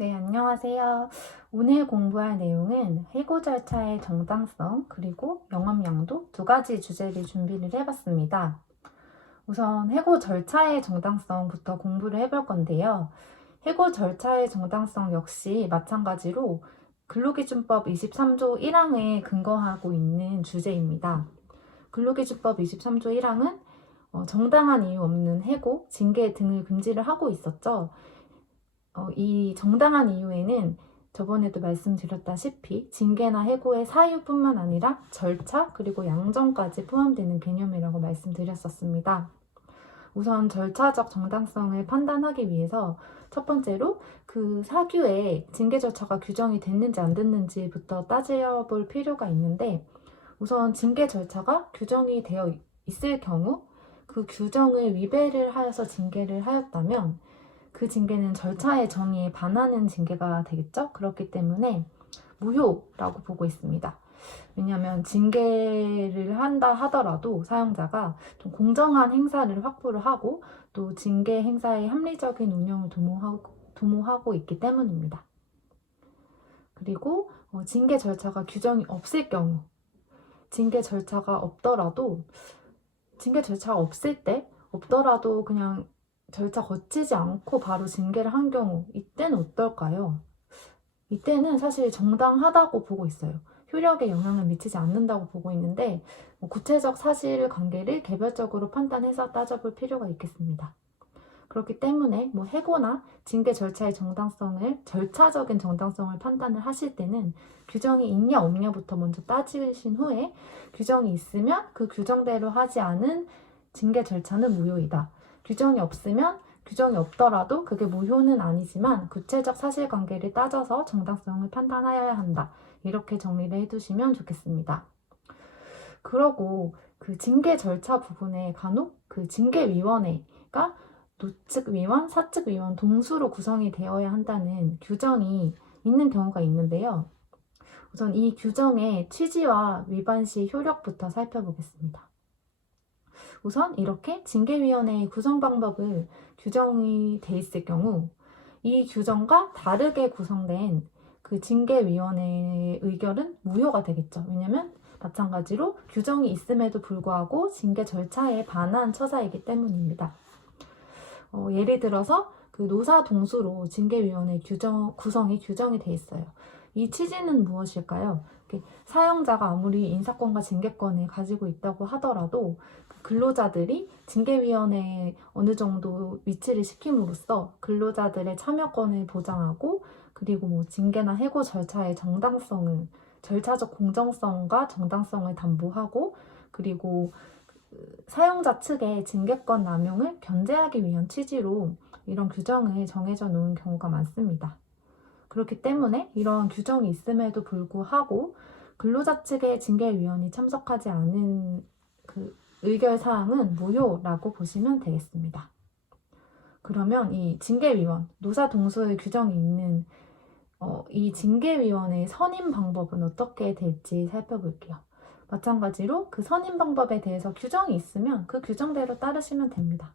네, 안녕하세요. 오늘 공부할 내용은 해고 절차의 정당성 그리고 영업 양도 두 가지 주제를 준비를 해봤습니다. 우선 해고 절차의 정당성부터 공부를 해볼 건데요. 해고 절차의 정당성 역시 마찬가지로 근로기준법 23조 1항에 근거하고 있는 주제입니다. 근로기준법 23조 1항은 정당한 이유 없는 해고, 징계 등을 금지를 하고 있었죠. 이 정당한 이유에는 저번에도 말씀드렸다시피 징계나 해고의 사유뿐만 아니라 절차 그리고 양정까지 포함되는 개념이라고 말씀드렸었습니다. 우선 절차적 정당성을 판단하기 위해서 첫 번째로 그 사규에 징계 절차가 규정이 됐는지 안 됐는지부터 따져볼 필요가 있는데, 우선 징계 절차가 규정이 되어 있을 경우 그 규정을 위배를 하여서 징계를 하였다면 그 징계는 절차의 정의에 반하는 징계가 되겠죠? 그렇기 때문에 무효라고 보고 있습니다. 왜냐하면 징계를 한다 하더라도 사용자가 좀 공정한 행사를 확보를 하고 또 징계 행사의 합리적인 운영을 도모하고 있기 때문입니다. 그리고 징계 절차가 규정이 없을 경우, 징계 절차가 없더라도 징계 절차가 없을 때 없더라도 그냥 절차 거치지 않고 바로 징계를 한 경우, 이때는 어떨까요? 이때는 사실 정당하다고 보고 있어요. 효력에 영향을 미치지 않는다고 보고 있는데 구체적 사실관계를 개별적으로 판단해서 따져볼 필요가 있겠습니다. 그렇기 때문에 해고나 징계 절차의 정당성을, 절차적인 정당성을 판단을 하실 때는 규정이 있냐 없냐부터 먼저 따지신 후에 규정이 있으면 그 규정대로 하지 않은 징계 절차는 무효이다. 규정이 없으면 규정이 없더라도 그게 무효는 아니지만 구체적 사실관계를 따져서 정당성을 판단하여야 한다. 이렇게 정리를 해두시면 좋겠습니다. 그러고 그 징계 절차 부분에 간혹 그 징계위원회가 노측위원, 사측위원 동수로 구성이 되어야 한다는 규정이 있는 경우가 있는데요. 우선 이 규정의 취지와 위반 시 효력부터 살펴보겠습니다. 우선 이렇게 징계위원회의 구성 방법을 규정이 돼 있을 경우 이 규정과 다르게 구성된 그 징계위원회의 의결은 무효가 되겠죠. 왜냐하면 마찬가지로 규정이 있음에도 불구하고 징계 절차에 반한 처사이기 때문입니다. 예를 들어서 그 노사 동수로 징계위원회 구성이 규정이 돼 있어요. 이 취지는 무엇일까요? 사용자가 아무리 인사권과 징계권을 가지고 있다고 하더라도 근로자들이 징계위원회에 어느 정도 위치를 시킴으로써 근로자들의 참여권을 보장하고 그리고 징계나 해고 절차의 정당성을, 절차적 공정성과 정당성을 담보하고 그리고 사용자 측의 징계권 남용을 견제하기 위한 취지로 이런 규정을 정해져 놓은 경우가 많습니다. 그렇기 때문에 이런 규정이 있음에도 불구하고 근로자 측의 징계위원이 참석하지 않은 그 의결사항은 무효라고 보시면 되겠습니다. 그러면 이 징계위원, 노사 동수의 규정이 있는 이 징계위원의 선임 방법은 어떻게 될지 살펴볼게요. 마찬가지로 그 선임 방법에 대해서 규정이 있으면 그 규정대로 따르시면 됩니다.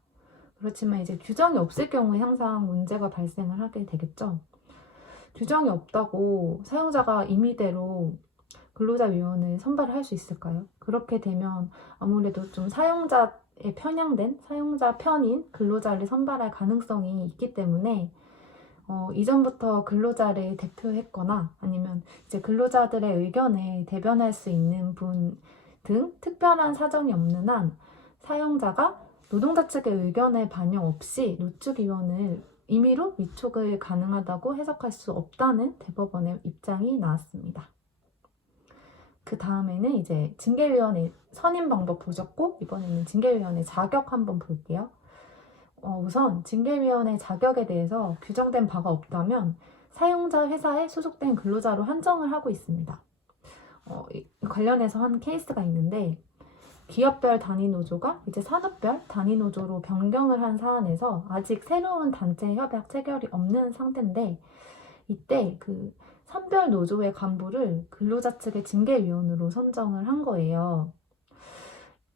그렇지만 이제 규정이 없을 경우에 항상 문제가 발생을 하게 되겠죠. 규정이 없다고 사용자가 임의대로 근로자위원을 선발을 할 수 있을까요? 그렇게 되면 아무래도 좀 사용자에 편향된, 사용자 편인 근로자를 선발할 가능성이 있기 때문에 이전부터 근로자를 대표했거나 아니면 이제 근로자들의 의견을 대변할 수 있는 분 등 특별한 사정이 없는 한 사용자가 노동자 측의 의견을 반영 없이 노축위원을 임의로 위촉을 가능하다고 해석할 수 없다는 대법원의 입장이 나왔습니다. 그 다음에는 이제 징계위원회 선임 방법 보셨고 이번에는 징계위원회 자격 한번 볼게요. 우선 징계위원회 자격에 대해서 규정된 바가 없다면 사용자 회사에 소속된 근로자로 한정을 하고 있습니다. 관련해서 한 케이스가 있는데 기업별 단위노조가 이제 산업별 단위노조로 변경을 한 사안에서 아직 새로운 단체 협약 체결이 없는 상태인데 이때 그 산별 노조의 간부를 근로자 측의 징계위원으로 선정을 한 거예요.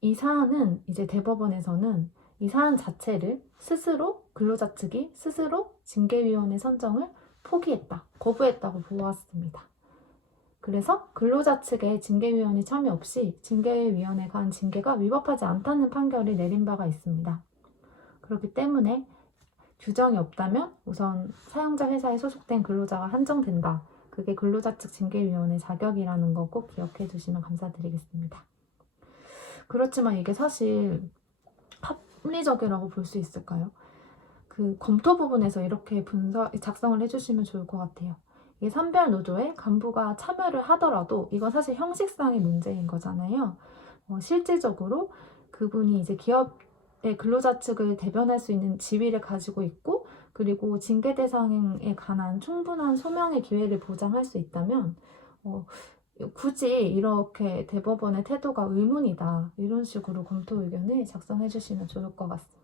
이 사안은 이제 대법원에서는 이 사안 자체를 스스로 근로자 측이 스스로 징계위원회 선정을 포기했다, 거부했다고 보았습니다. 그래서 근로자 측의 징계위원회 참여 없이 징계위원회가 한 징계가 위법하지 않다는 판결을 내린 바가 있습니다. 그렇기 때문에 규정이 없다면 우선 사용자 회사에 소속된 근로자가 한정된다. 그게 근로자 측 징계위원회 자격이라는 거 꼭 기억해 주시면 감사드리겠습니다. 그렇지만 이게 사실 합리적이라고 볼 수 있을까요? 그 검토 부분에서 이렇게 작성을 해주시면 좋을 것 같아요. 이게 산별 노조에 간부가 참여를 하더라도 이건 사실 형식상의 문제인 거잖아요. 실질적으로 그분이 이제 기업의 근로자 측을 대변할 수 있는 지위를 가지고 있고, 그리고 징계 대상에 관한 충분한 소명의 기회를 보장할 수 있다면 굳이 이렇게 대법원의 태도가 의문이다, 이런 식으로 검토 의견을 작성해 주시면 좋을 것 같습니다.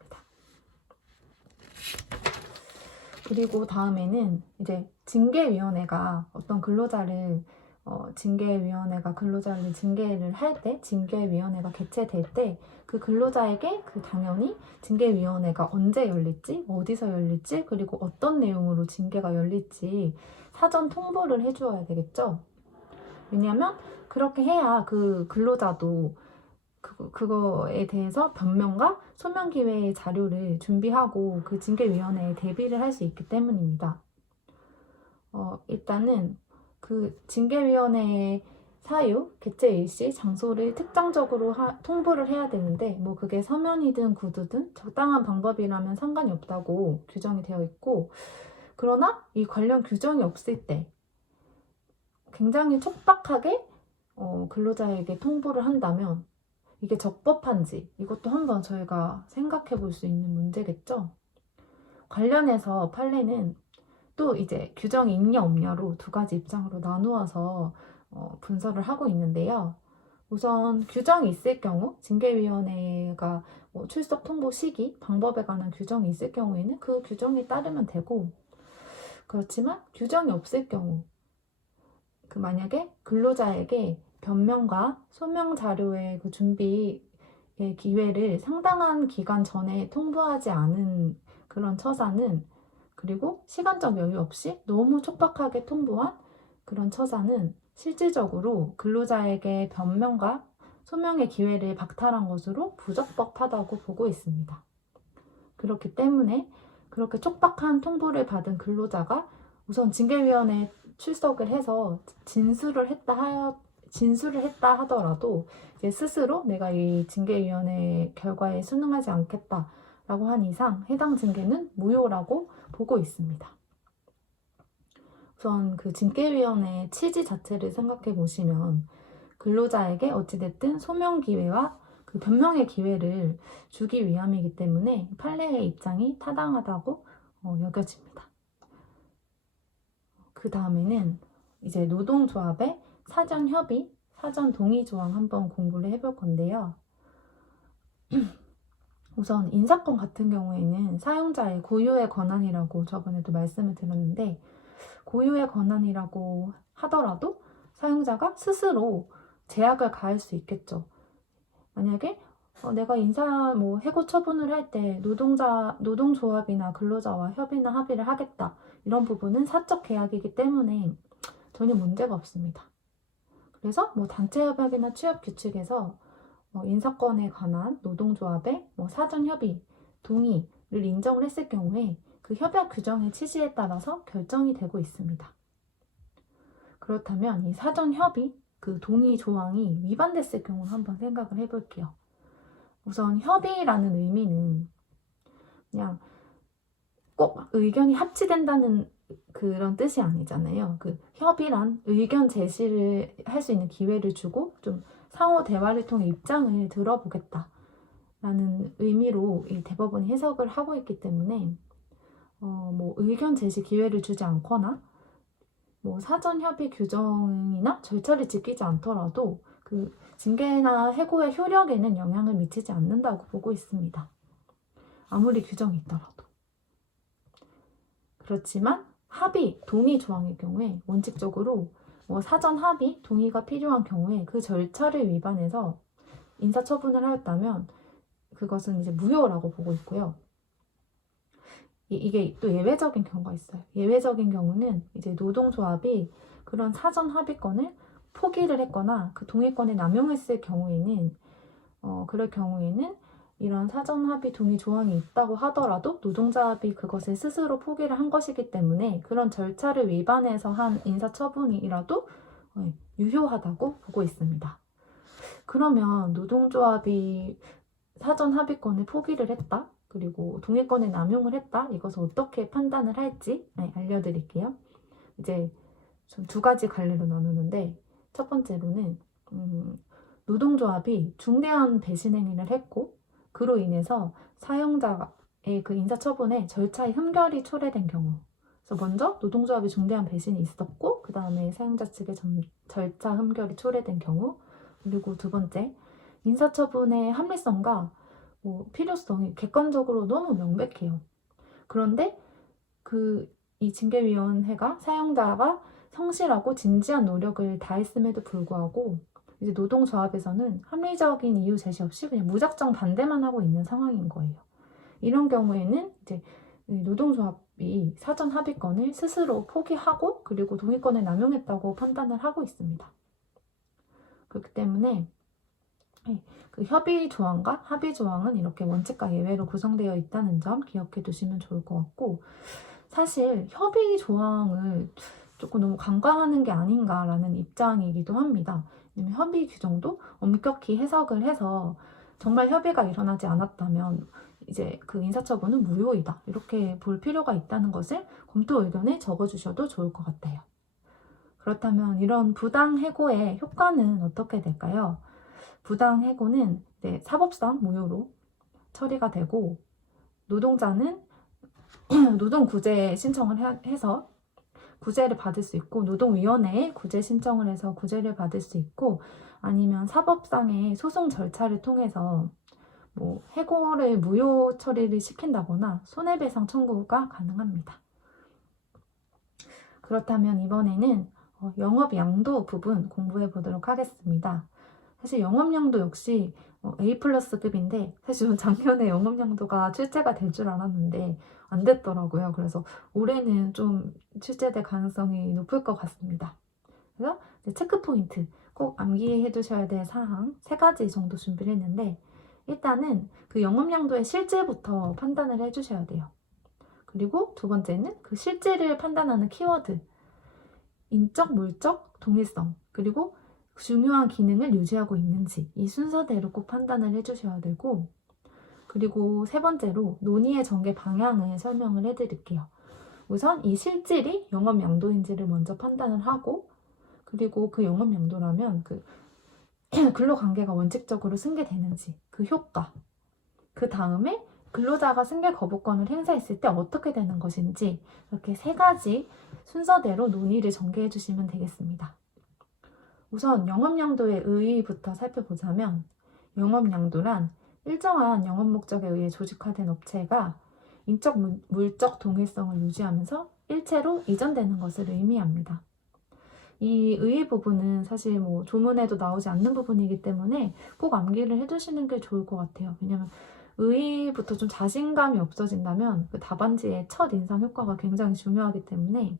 그리고 다음에는 이제 징계위원회가 어떤 근로자를 징계위원회가 근로자를 징계를 할 때, 징계위원회가 개최될 때 그 근로자에게 당연히 징계위원회가 언제 열릴지, 어디서 열릴지, 그리고 어떤 내용으로 징계가 열릴지 사전 통보를 해주어야 되겠죠. 왜냐하면 그렇게 해야 그 근로자도 그거에 대해서 변명과 소명 기회의 자료를 준비하고 그 징계위원회에 대비를 할 수 있기 때문입니다. 일단은 그 징계위원회의 사유, 개최 일시, 장소를 특정적으로 통보를 해야 되는데, 뭐 그게 서면이든 구두든 적당한 방법이라면 상관이 없다고 규정이 되어 있고, 그러나 이 관련 규정이 없을 때 굉장히 촉박하게 근로자에게 통보를 한다면 이게 적법한지, 이것도 한번 저희가 생각해 볼 수 있는 문제겠죠. 관련해서 판례는 또 이제 규정이 있냐 없냐로 두 가지 입장으로 나누어서 분석을 하고 있는데요. 우선 규정이 있을 경우, 징계위원회가 출석 통보 시기, 방법에 관한 규정이 있을 경우에는 그 규정에 따르면 되고, 그렇지만 규정이 없을 경우, 만약에 근로자에게 변명과 소명 자료의 그 준비의 기회를 상당한 기간 전에 통보하지 않은 그런 처사는, 그리고 시간적 여유 없이 너무 촉박하게 통보한 그런 처사는 실질적으로 근로자에게 변명과 소명의 기회를 박탈한 것으로 부적법하다고 보고 있습니다. 그렇기 때문에 그렇게 촉박한 통보를 받은 근로자가 우선 징계위원회에 출석을 해서 진술을 했다 하더라도 이제 스스로 내가 이 징계위원회 결과에 순응하지 않겠다라고 한 이상 해당 징계는 무효라고 보고 있습니다. 우선 그 징계위원회의 취지 자체를 생각해 보시면 근로자에게 어찌됐든 소명 기회와 그 변명의 기회를 주기 위함이기 때문에 판례의 입장이 타당하다고 여겨집니다. 그 다음에는 이제 노동조합의 사전 협의, 사전 동의 조항 한번 공부를 해볼 건데요. 우선 인사권 같은 경우에는 사용자의 고유의 권한이라고 저번에도 말씀을 드렸는데, 고유의 권한이라고 하더라도 사용자가 스스로 제약을 가할 수 있겠죠. 만약에 내가 해고 처분을 할 때 노동조합이나 근로자와 협의나 합의를 하겠다, 이런 부분은 사적 계약이기 때문에 전혀 문제가 없습니다. 그래서 단체협약이나 취업규칙에서 인사권에 관한 노동조합의 사전 협의, 동의를 인정을 했을 경우에 그 협약 규정의 취지에 따라서 결정이 되고 있습니다. 그렇다면 이 사전 협의, 그 동의 조항이 위반됐을 경우를 한번 생각을 해볼게요. 우선 협의라는 의미는 그냥 꼭 의견이 합치된다는 그런 뜻이 아니잖아요. 그 협의란 의견 제시를 할 수 있는 기회를 주고 좀 상호 대화를 통해 입장을 들어보겠다라는 의미로 이 대법원이 해석을 하고 있기 때문에 의견 제시 기회를 주지 않거나 사전 협의 규정이나 절차를 지키지 않더라도 그 징계나 해고의 효력에는 영향을 미치지 않는다고 보고 있습니다. 아무리 규정이 있더라도. 그렇지만 합의, 동의 조항의 경우에 원칙적으로 사전 합의, 동의가 필요한 경우에 그 절차를 위반해서 인사처분을 하였다면 그것은 이제 무효라고 보고 있고요. 이게 또 예외적인 경우가 있어요. 예외적인 경우는 이제 노동조합이 그런 사전 합의권을 포기를 했거나 그 동의권을 남용했을 경우에는 그럴 경우에는 이런 사전 합의 동의 조항이 있다고 하더라도 노동조합이 그것을 스스로 포기를 한 것이기 때문에 그런 절차를 위반해서 한 인사처분이라도 유효하다고 보고 있습니다. 그러면 노동조합이 사전 합의권을 포기를 했다, 그리고 동의권을 남용을 했다, 이것을 어떻게 판단을 할지 알려드릴게요. 이제 좀 두 가지 갈래로 나누는데, 첫 번째로는 노동조합이 중대한 배신 행위를 했고 그로 인해서 사용자의 그 인사처분에 절차의 흠결이 초래된 경우. 그래서 먼저 노동조합이 중대한 배신이 있었고 그 다음에 사용자 측의 절차 흠결이 초래된 경우, 그리고 두 번째, 인사처분의 합리성과 필요성이 객관적으로 너무 명백해요. 그런데 이 징계위원회가 사용자가 성실하고 진지한 노력을 다했음에도 불구하고 이제 노동조합에서는 합리적인 이유 제시 없이 그냥 무작정 반대만 하고 있는 상황인 거예요. 이런 경우에는 이제 노동조합이 사전 합의권을 스스로 포기하고 그리고 동의권을 남용했다고 판단을 하고 있습니다. 그렇기 때문에 그 협의 조항과 합의 조항은 이렇게 원칙과 예외로 구성되어 있다는 점 기억해 두시면 좋을 것 같고, 사실 협의 조항을 조금 너무 간과하는 게 아닌가라는 입장이기도 합니다. 왜냐면 협의 규정도 엄격히 해석을 해서 정말 협의가 일어나지 않았다면 이제 그 인사처분은 무효이다, 이렇게 볼 필요가 있다는 것을 검토 의견에 적어주셔도 좋을 것 같아요. 그렇다면 이런 부당해고의 효과는 어떻게 될까요? 부당해고는 사법상 무효로 처리가 되고, 노동자는 노동구제 신청을 해서 구제를 받을 수 있고, 노동위원회에 구제 신청을 해서 구제를 받을 수 있고, 아니면 사법상의 소송 절차를 통해서 해고를 무효 처리를 시킨다거나 손해배상 청구가 가능합니다. 그렇다면 이번에는 영업 양도 부분 공부해 보도록 하겠습니다. 사실 영업 양도 역시 A+급인데, 사실 저는 작년에 영업 양도가 출제가 될 줄 알았는데 안 됐더라고요. 그래서 올해는 좀 출제될 가능성이 높을 것 같습니다. 그래서 체크 포인트 꼭 암기해 두셔야 될 사항 3가지 정도 준비를 했는데, 일단은 그 영업 양도의 실질부터 판단을 해주셔야 돼요. 그리고 두 번째는 그 실질을 판단하는 키워드, 인적, 물적, 동일성, 그리고 중요한 기능을 유지하고 있는지, 이 순서대로 꼭 판단을 해주셔야 되고, 그리고 세 번째로 논의의 전개 방향을 설명을 해드릴게요. 우선 이 실질이 영업 양도인지를 먼저 판단을 하고, 그리고 그 영업 양도라면 그 근로관계가 원칙적으로 승계되는지, 그 효과, 그 다음에 근로자가 승계 거부권을 행사했을 때 어떻게 되는 것인지, 이렇게 3가지 순서대로 논의를 전개해 주시면 되겠습니다. 우선 영업양도의 의의부터 살펴보자면, 영업양도란 일정한 영업 목적에 의해 조직화된 업체가 인적, 물적 동일성을 유지하면서 일체로 이전되는 것을 의미합니다. 이 의의 부분은 사실 조문에도 나오지 않는 부분이기 때문에 꼭 암기를 해두시는 게 좋을 것 같아요. 왜냐면 의의부터 좀 자신감이 없어진다면 그 답안지의 첫 인상 효과가 굉장히 중요하기 때문에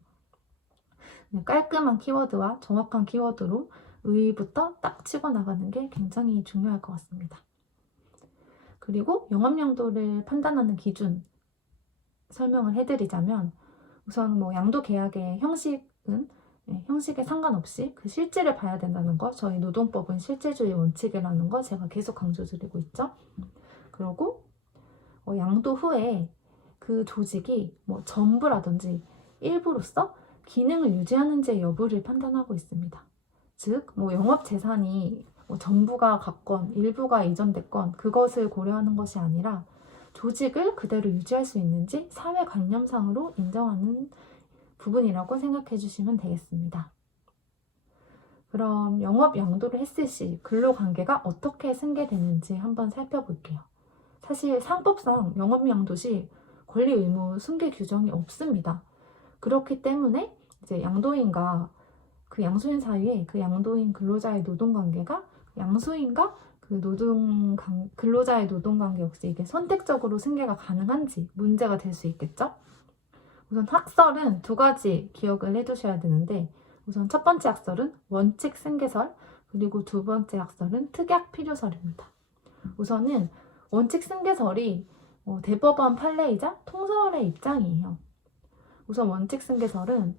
깔끔한 키워드와 정확한 키워드로 의의부터 딱 치고 나가는 게 굉장히 중요할 것 같습니다. 그리고 영업양도를 판단하는 기준 설명을 해드리자면, 우선 양도 계약의 형식은 형식에 상관없이 그 실질을 봐야 된다는 거, 저희 노동법은 실질주의 원칙이라는 거 제가 계속 강조드리고 있죠. 그리고 양도 후에 그 조직이 전부라든지 일부로서 기능을 유지하는지의 여부를 판단하고 있습니다. 즉, 영업 재산이 전부가 갔건 일부가 이전됐건 그것을 고려하는 것이 아니라 조직을 그대로 유지할 수 있는지 사회관념상으로 인정하는 부분이라고 생각해 주시면 되겠습니다. 그럼 영업 양도를 했을 시 근로관계가 어떻게 승계되는지 한번 살펴볼게요. 사실 상법상 영업 양도 시 권리 의무 승계 규정이 없습니다. 그렇기 때문에 이제 양도인과 그 양수인 사이에 그 양도인 근로자의 노동관계가 양수인과 그 근로자의 노동관계 역시 이게 선택적으로 승계가 가능한지 문제가 될 수 있겠죠? 우선 학설은 두 가지 기억을 해두셔야 되는데, 우선 첫 번째 학설은 원칙 승계설, 그리고 두 번째 학설은 특약 필요설입니다. 우선은 원칙 승계설이 대법원 판례이자 통설의 입장이에요. 우선 원칙 승계설은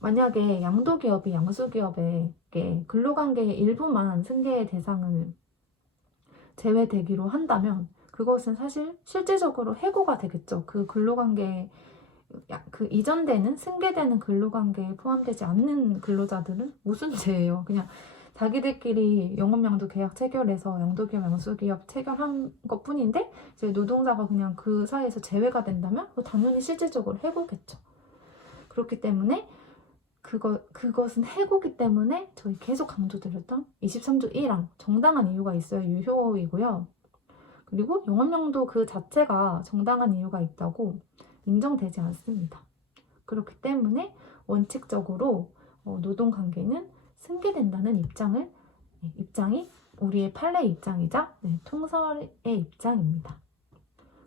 만약에 양도기업이 양수기업에게 근로관계의 일부만 승계의 대상을 제외되기로 한다면 그것은 사실 실질적으로 해고가 되겠죠. 그 근로관계 그 이전되는 승계되는 근로관계에 포함되지 않는 근로자들은 무슨 죄예요? 그냥 자기들끼리 영업양도 계약 체결해서 양도기업, 양수기업 체결한 것 뿐인데 이제 노동자가 그냥 그 사이에서 제외가 된다면 당연히 실질적으로 해고겠죠. 그렇기 때문에 그것은 해고기 때문에 저희 계속 강조드렸던 23조 1항 정당한 이유가 있어야 유효이고요. 그리고 영업양도 그 자체가 정당한 이유가 있다고 인정되지 않습니다. 그렇기 때문에 원칙적으로 노동관계는 승계된다는 입장이 우리의 판례 입장이자 통설의 입장입니다.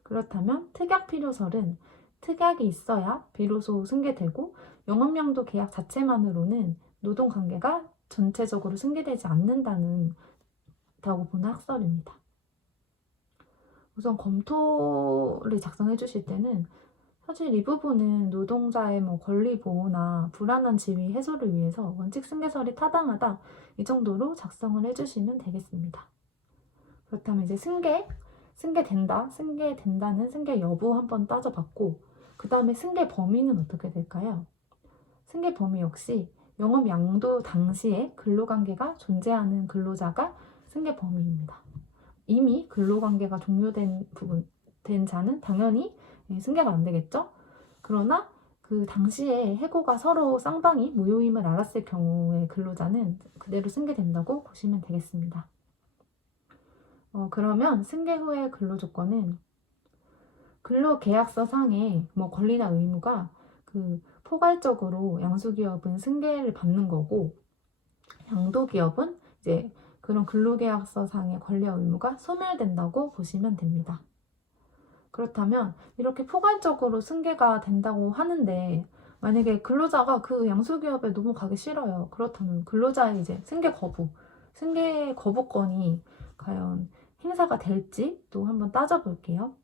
그렇다면 특약 필요설은 특약이 있어야 비로소 승계되고 영업양도 계약 자체만으로는 노동관계가 전체적으로 승계되지 않는다고 보는 학설입니다. 우선 검토를 작성해 주실 때는 사실 이 부분은 노동자의 권리 보호나 불안한 지위 해소를 위해서 원칙 승계설이 타당하다 이 정도로 작성을 해주시면 되겠습니다. 그렇다면 이제 승계된다는 승계 여부 한번 따져봤고 그 다음에 승계 범위는 어떻게 될까요? 승계 범위 역시 영업 양도 당시에 근로관계가 존재하는 근로자가 승계 범위입니다. 이미 근로관계가 종료된 자는 당연히 승계가 안 되겠죠? 그러나 그 당시에 해고가 서로 쌍방이 무효임을 알았을 경우에 근로자는 그대로 승계된다고 보시면 되겠습니다. 그러면 승계 후의 근로조건은 근로계약서 상의 권리나 의무가 포괄적으로 양수기업은 승계를 받는 거고 양도기업은 이제 그런 근로계약서 상의 권리와 의무가 소멸된다고 보시면 됩니다. 그렇다면 이렇게 포괄적으로 승계가 된다고 하는데 만약에 근로자가 그 양수기업에 넘어가기 싫어요. 그렇다면 근로자의 이제 승계 거부권이 과연 행사가 될지 또 한번 따져볼게요.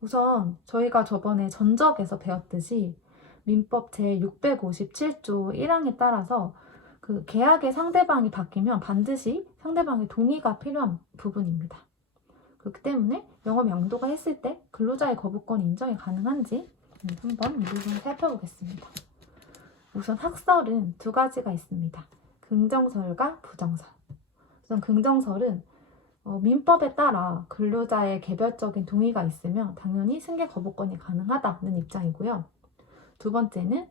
우선 저희가 저번에 전적에서 배웠듯이 민법 제657조 1항에 따라서 그 계약의 상대방이 바뀌면 반드시 상대방의 동의가 필요한 부분입니다. 그렇기 때문에 영업 양도가 했을 때 근로자의 거부권이 인정이 가능한지 한번 이 부분 살펴보겠습니다. 우선 학설은 두 가지가 있습니다. 긍정설과 부정설. 우선 긍정설은 민법에 따라 근로자의 개별적인 동의가 있으면 당연히 승계 거부권이 가능하다는 입장이고요. 두 번째는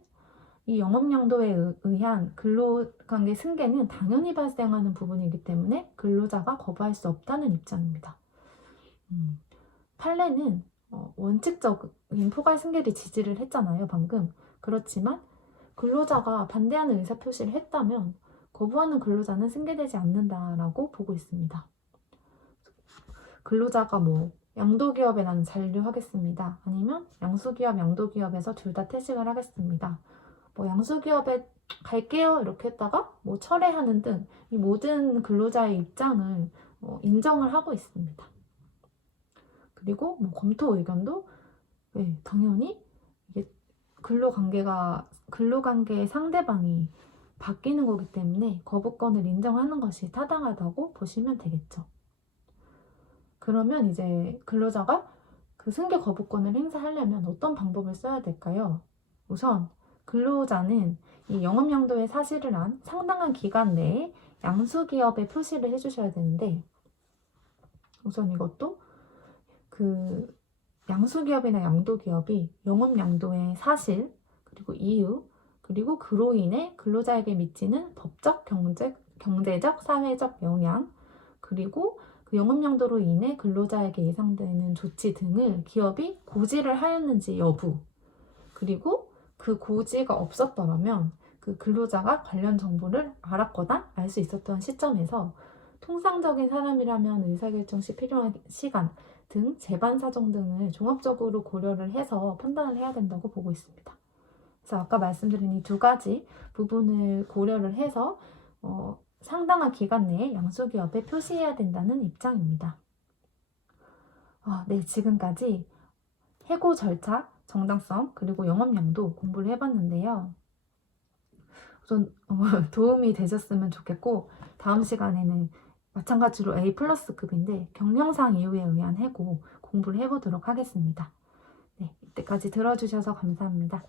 이 영업양도에 의한 근로관계 승계는 당연히 발생하는 부분이기 때문에 근로자가 거부할 수 없다는 입장입니다. 판례는 원칙적인 포괄 승계를 지지를 했잖아요, 방금. 그렇지만 근로자가 반대하는 의사표시를 했다면 거부하는 근로자는 승계되지 않는다라고 보고 있습니다. 근로자가 양도기업에 나는 잔류하겠습니다. 아니면 양수기업, 양도기업에서 둘 다 퇴직을 하겠습니다. 양수기업에 갈게요 이렇게 했다가 철회하는 등 이 모든 근로자의 입장을 인정을 하고 있습니다. 그리고 검토 의견도 당연히 이게 근로관계의 상대방이 바뀌는 거기 때문에 거부권을 인정하는 것이 타당하다고 보시면 되겠죠. 그러면 이제 근로자가 그 승계 거부권을 행사하려면 어떤 방법을 써야 될까요? 우선 근로자는 이 영업양도의 사실을 한 상당한 기간 내에 양수기업에 표시를 해주셔야 되는데 우선 이것도 그 양수기업이나 양도기업이 영업양도의 사실 그리고 이유 그리고 그로 인해 근로자에게 미치는 법적, 경제적, 사회적 영향 그리고 그 영업양도로 인해 근로자에게 예상되는 조치 등을 기업이 고지를 하였는지 여부 그리고 그 고지가 없었더라면 그 근로자가 관련 정보를 알았거나 알 수 있었던 시점에서 통상적인 사람이라면 의사결정 시 필요한 시간 등 재반 사정 등을 종합적으로 고려를 해서 판단을 해야 된다고 보고 있습니다. 그래서 아까 말씀드린 이 두 가지 부분을 고려를 해서 상당한 기간 내에 양소기업에 표시해야 된다는 입장입니다. 네, 지금까지 해고 절차, 정당성, 그리고 영업량도 공부를 해봤는데요. 우선 도움이 되셨으면 좋겠고, 다음 시간에는 마찬가지로 A+급인데 경영상 이유에 의한 해고 공부를 해보도록 하겠습니다. 네, 이때까지 들어주셔서 감사합니다.